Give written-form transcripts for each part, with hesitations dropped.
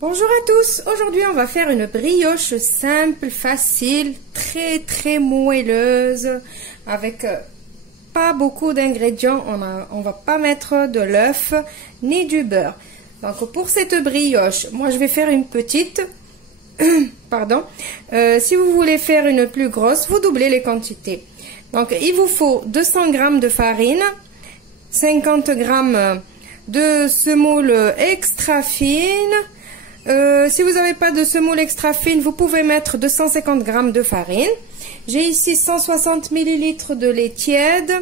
Bonjour à tous, aujourd'hui on va faire une brioche simple, facile, très moelleuse, avec pas beaucoup d'ingrédients, on va pas mettre de l'œuf ni du beurre. Donc pour cette brioche, moi je vais faire une petite, pardon, si vous voulez faire une plus grosse, vous doublez les quantités. Donc il vous faut 200 g de farine, 50 g de semoule extra fine. Si vous n'avez pas de semoule extra fine, vous pouvez mettre 250 g de farine. J'ai ici 160 ml de lait tiède,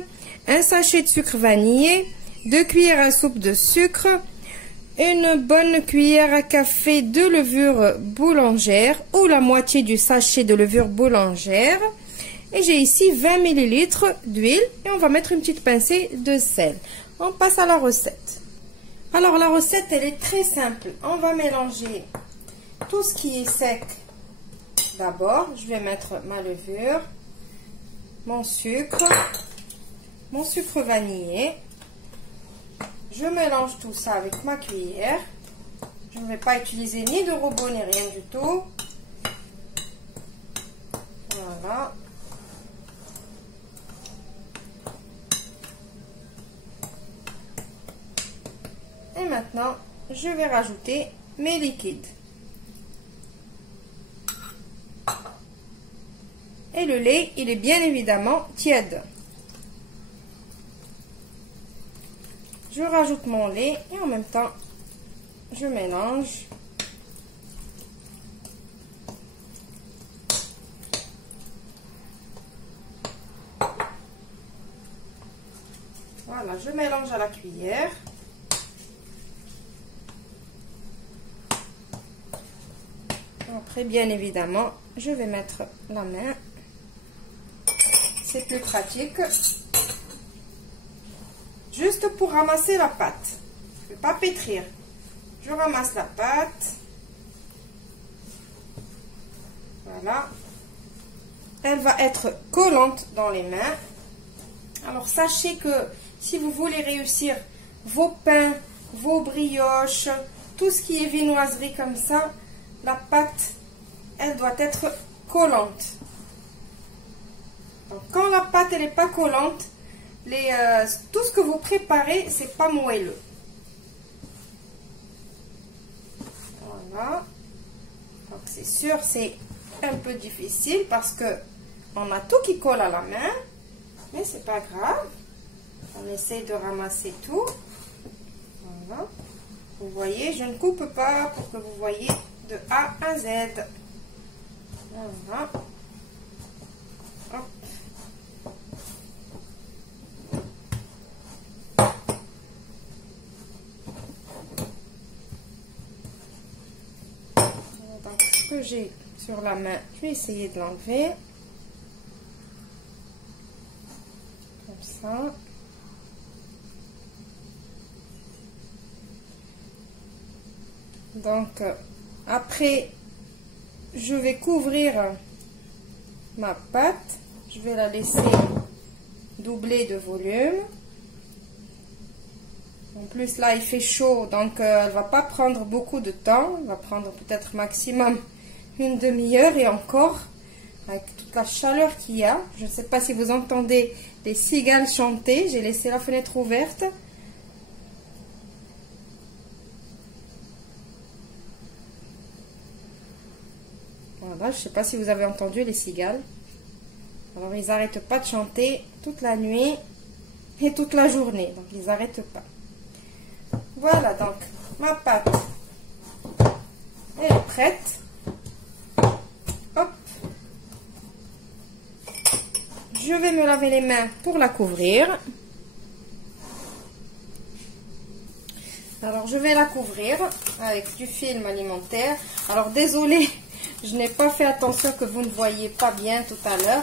un sachet de sucre vanillé, 2 cuillères à soupe de sucre, une bonne cuillère à café de levure boulangère ou la moitié du sachet de levure boulangère. Et j'ai ici 20 ml d'huile et on va mettre une petite pincée de sel. On passe à la recette. Alors la recette elle est très simple. On va mélanger tout ce qui est sec. D'abord, je vais mettre ma levure, mon sucre vanillé. Je mélange tout ça avec ma cuillère. Je ne vais pas utiliser ni de robot ni rien du tout. Voilà. Et maintenant, je vais rajouter mes liquides. Et le lait, il est bien évidemment tiède. Je rajoute mon lait et en même temps, je mélange. Voilà, je mélange à la cuillère. Après, bien évidemment, je vais mettre la main. C'est plus pratique. Juste pour ramasser la pâte. Je ne vais pas pétrir. Je ramasse la pâte. Voilà. Elle va être collante dans les mains. Alors, sachez que si vous voulez réussir vos pains, vos brioches, tout ce qui est viennoiserie comme ça, la pâte, elle doit être collante. Donc, quand la pâte elle n'est pas collante, tout ce que vous préparez, c'est pas moelleux. Voilà. Donc c'est sûr, c'est un peu difficile parce que on a tout qui colle à la main, mais c'est pas grave. On essaie de ramasser tout. Voilà. Vous voyez, je ne coupe pas pour que vous voyez de A à Z. Voilà. Hop. Donc, ce que j'ai sur la main, je vais essayer de l'enlever. Comme ça. Donc, après, je vais couvrir ma pâte. Je vais la laisser doubler de volume. En plus, là, il fait chaud, donc elle va pas prendre beaucoup de temps. Elle va prendre peut-être maximum une demi-heure et encore, avec toute la chaleur qu'il y a. Je ne sais pas si vous entendez les cigales chanter. J'ai laissé la fenêtre ouverte. Voilà, je ne sais pas si vous avez entendu les cigales. Alors, ils n'arrêtent pas de chanter toute la nuit et toute la journée. Donc, ils n'arrêtent pas. Voilà, donc, ma pâte, elle est prête. Hop. Je vais me laver les mains pour la couvrir. Alors, je vais la couvrir avec du film alimentaire. Alors, désolée, je n'ai pas fait attention que vous ne voyiez pas bien tout à l'heure.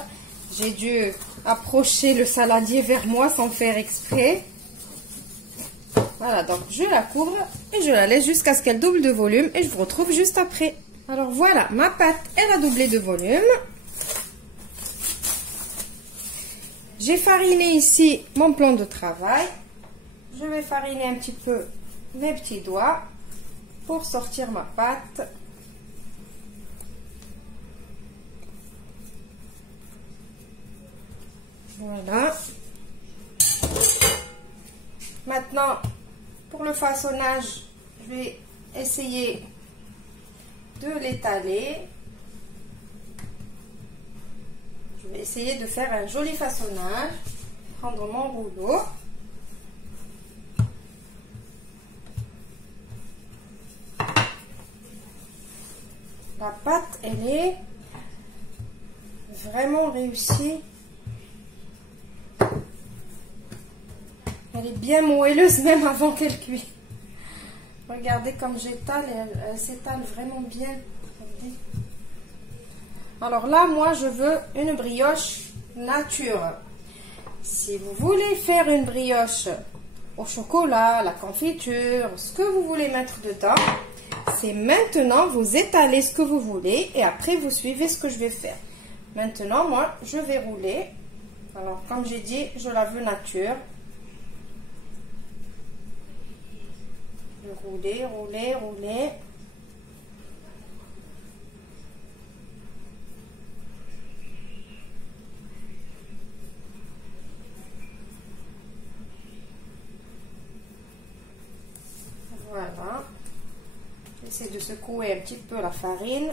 J'ai dû approcher le saladier vers moi sans faire exprès. Voilà, donc je la couvre et je la laisse jusqu'à ce qu'elle double de volume et je vous retrouve juste après. Alors voilà, ma pâte, elle a doublé de volume. J'ai fariné ici mon plan de travail. Je vais fariner un petit peu mes petits doigts. pour sortir ma pâte. Voilà. Maintenant, pour le façonnage, je vais essayer de l'étaler. Je vais essayer de faire un joli façonnage. Prendre mon rouleau. La pâte, elle est vraiment réussie. Elle est bien moelleuse même avant qu'elle cuise. Regardez comme j'étale, elle s'étale vraiment bien. Alors là, moi, je veux une brioche nature. Si vous voulez faire une brioche au chocolat, la confiture, ce que vous voulez mettre dedans, c'est maintenant, vous étalez ce que vous voulez et après, vous suivez ce que je vais faire. Maintenant, moi, je vais rouler. Alors, comme j'ai dit, je la veux nature. Je vais rouler, rouler, rouler. Voilà. J'essaie de secouer un petit peu la farine.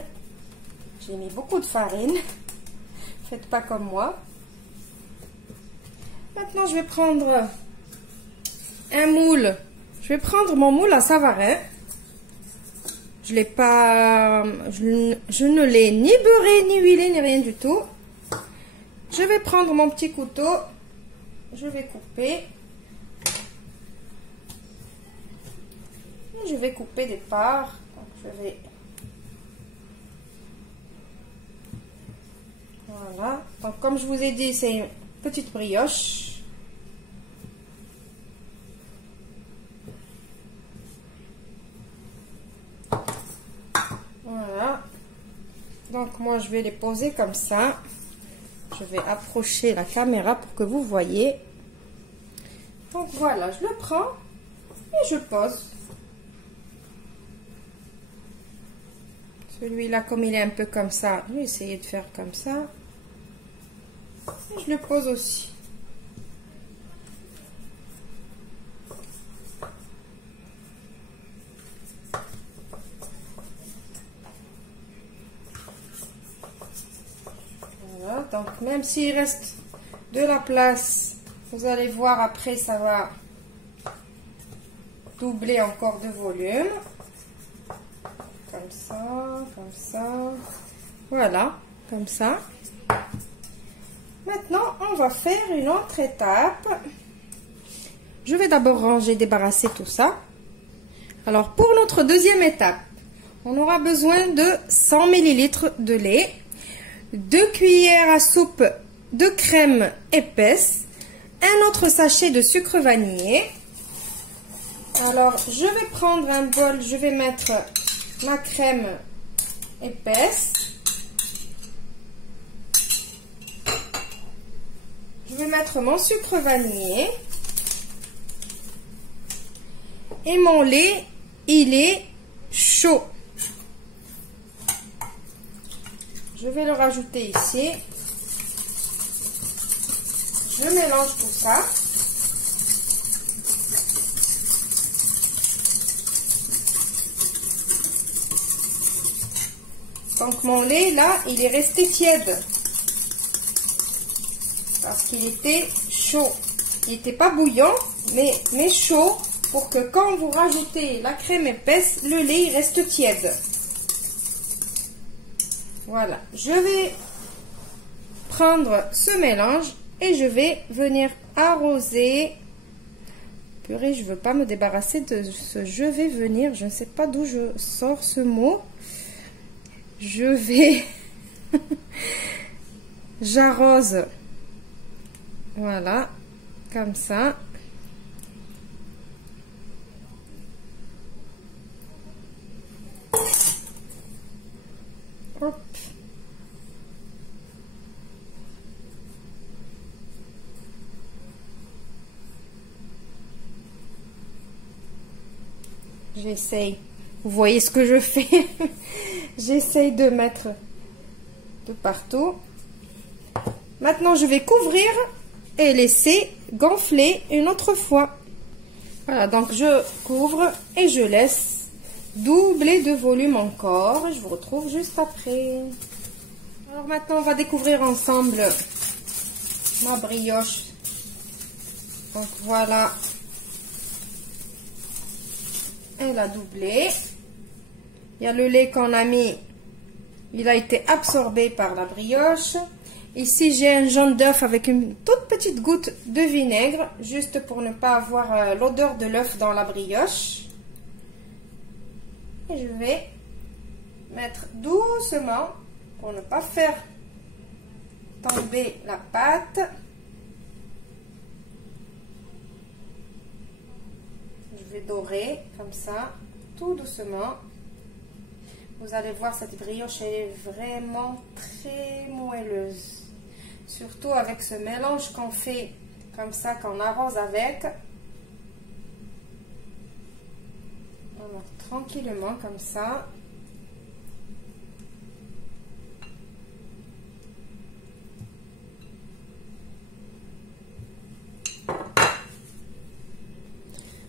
J'ai mis beaucoup de farine. Faites pas comme moi. Maintenant, je vais prendre un moule. Je vais prendre mon moule à Savarin. Je l'ai pas, je ne l'ai ni beurré, ni huilé, ni rien du tout. Je vais prendre mon petit couteau. Je vais couper. Je vais couper des parts. Donc je vais. Voilà. Donc comme je vous ai dit, c'est une petite brioche. Voilà. Donc moi je vais les poser comme ça. Je vais approcher la caméra pour que vous voyez. Donc voilà, je le prends et je pose. Celui-là, comme il est un peu comme ça, je vais essayer de faire comme ça. Et je le pose aussi. Voilà, donc même s'il reste de la place, vous allez voir après, ça va doubler encore de volume. Comme ça, comme ça. Voilà, comme ça. Maintenant, on va faire une autre étape. Je vais d'abord ranger, débarrasser tout ça. Alors, pour notre deuxième étape, on aura besoin de 100 ml de lait, 2 cuillères à soupe de crème épaisse, un autre sachet de sucre vanillé. Alors, je vais prendre un bol, je vais mettre ma crème épaisse. Je vais mettre mon sucre vanillé. Et mon lait, il est chaud. Je vais le rajouter ici. Je mélange tout ça. Donc mon lait là, il est resté tiède. Parce qu'il était chaud. Il n'était pas bouillant, mais chaud. Pour que quand vous rajoutez la crème épaisse, le lait il reste tiède. Voilà. Je vais prendre ce mélange et je vais venir arroser. Purée, je ne veux pas me débarrasser de ce je vais venir. Je ne sais pas d'où je sors ce mot. Je vais... J'arrose. Voilà. Comme ça. Hop. J'essaye Vous voyez ce que je fais. J'essaye de mettre de partout. Maintenant, je vais couvrir et laisser gonfler une autre fois. Voilà, donc je couvre et je laisse doubler de volume encore. Je vous retrouve juste après. Alors maintenant, on va découvrir ensemble ma brioche. Donc voilà. Elle a doublé. Il y a le lait qu'on a mis. Il a été absorbé par la brioche. Ici, j'ai un jaune d'œuf avec une toute petite goutte de vinaigre, juste pour ne pas avoir l'odeur de l'œuf dans la brioche. Et je vais mettre doucement, pour ne pas faire tomber la pâte. Je vais dorer comme ça, tout doucement. Vous allez voir, cette brioche, elle est vraiment très moelleuse. Surtout avec ce mélange qu'on fait comme ça, qu'on arrose avec. Alors, tranquillement comme ça.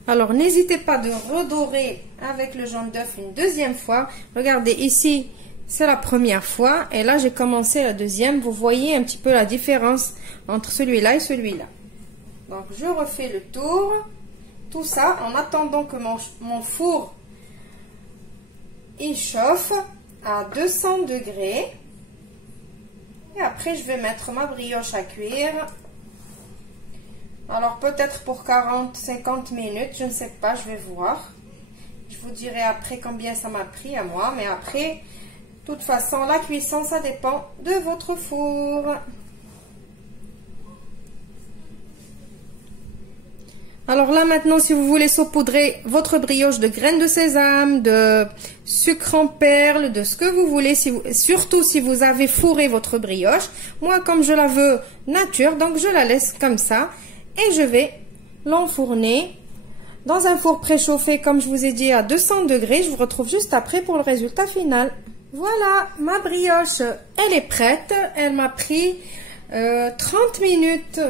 Alors, n'hésitez pas de redorer avec le jaune d'œuf une deuxième fois. Regardez ici, c'est la première fois. Et là, j'ai commencé la deuxième. Vous voyez un petit peu la différence entre celui-là et celui-là. Donc, je refais le tour. Tout ça en attendant que mon four il chauffe à 200 degrés. Et après, je vais mettre ma brioche à cuire. Alors peut-être pour 40-50 minutes, je ne sais pas, je vais voir. Je vous dirai après combien ça m'a pris à moi, mais après, de toute façon, la cuisson, ça dépend de votre four. Alors là maintenant, si vous voulez saupoudrer votre brioche de graines de sésame, de sucre en perles, de ce que vous voulez, surtout si vous avez fourré votre brioche. Moi, comme je la veux nature, donc je la laisse comme ça. Et je vais l'enfourner dans un four préchauffé, comme je vous ai dit, à 200 degrés. Je vous retrouve juste après pour le résultat final. Voilà, ma brioche, elle est prête. Elle m'a pris 30 minutes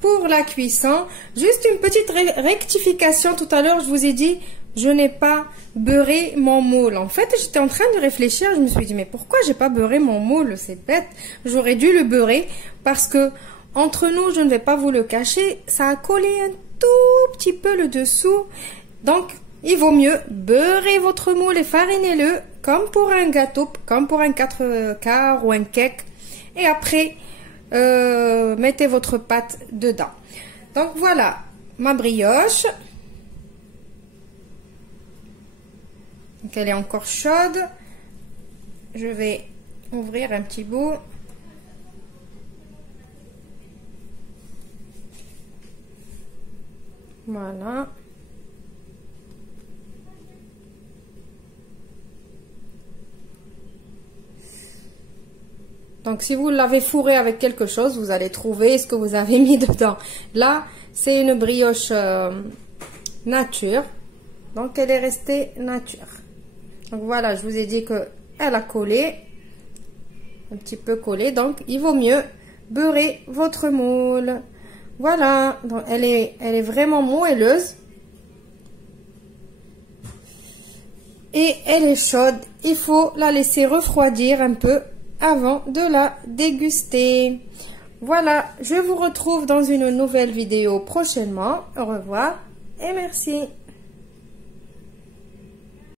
pour la cuisson. Juste une petite rectification. Tout à l'heure, je vous ai dit, je n'ai pas beurré mon moule. En fait, j'étais en train de réfléchir. Je me suis dit, mais pourquoi j'ai pas beurré mon moule? C'est bête. J'aurais dû le beurrer parce que entre nous, je ne vais pas vous le cacher, ça a collé un tout petit peu le dessous. Donc, il vaut mieux beurrer votre moule et farinez-le comme pour un gâteau, comme pour un 4 quarts ou un cake. Et après, mettez votre pâte dedans. Donc, voilà ma brioche. Donc, elle est encore chaude. Je vais ouvrir un petit bout. Voilà. Donc, si vous l'avez fourré avec quelque chose, vous allez trouver ce que vous avez mis dedans. Là, c'est une brioche nature. Donc, elle est restée nature. Donc, voilà, je vous ai dit que elle a collé. Un petit peu collé. Donc, il vaut mieux beurrer votre moule. Voilà, donc elle est vraiment moelleuse. Et elle est chaude. Il faut la laisser refroidir un peu avant de la déguster. Voilà, je vous retrouve dans une nouvelle vidéo prochainement. Au revoir et merci.